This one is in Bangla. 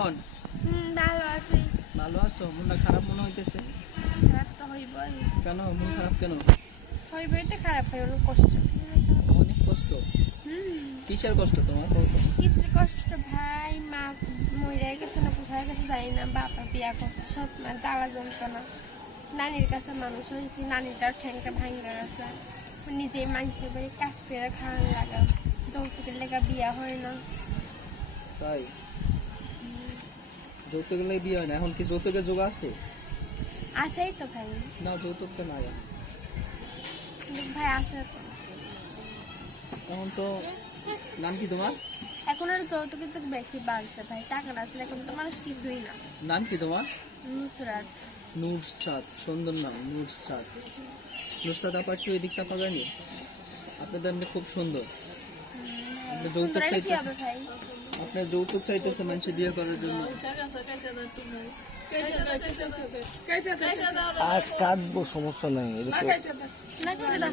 কেমন? ভালো আছি। ভালো আছো? মনটা খারাপ মনে হইতেছে। খারাপ তো হইবই। কেন মন খারাপ কেন? হইবই তো খারাপ, হয় অনেক কষ্ট। অনেক কষ্ট। কিসের কষ্ট তোমার? বলতো। কিসের কষ্ট ভাই? মা মরে গেছে না কোথায় গেছে জানি না, বাবা বিয়া করছে, সব মা জ্বালা যন্ত্রণা। নানির কাছে মানুষ হয়েছি, নানিটার ঠ্যাংটা ভাঙ্গা গেছে। নিজেই মানুষের বাড়ি কাজ করে খাওয়ান লাগা, যৌতুকের লেগা বিয়া হয় না। তাই যৌতুকের লাই বিয়ে হয় না? এখন কি যৌতুকের যোগ আছে? আছেই তো ভাই। না, যৌতুক তো নাই। কিন্তু ভাই আছে তো। এখন তো নাম কি তোমার? এখন আর যৌতুকের যুগ বেশি বাড়ছে ভাই, টাকা না আসলে এখন তো মানুষ কিছুই না। নাম কি তোমার? নুসরাত। নুরসাদ, সুন্দর নাম নুরসাদ। নুরসাদ আপা একটু এদিক চাপা যায়নি? আপনাদের এমনি খুব সুন্দর। আপনি যৌতুক সুন্দর কি চাইতেছেন? হবে ভাই? আপনার যৌতুক চাইতেছে মানুষের বিয়ে করার জন্য। আর কাটবো, সমস্যা নাই। না করে দাও।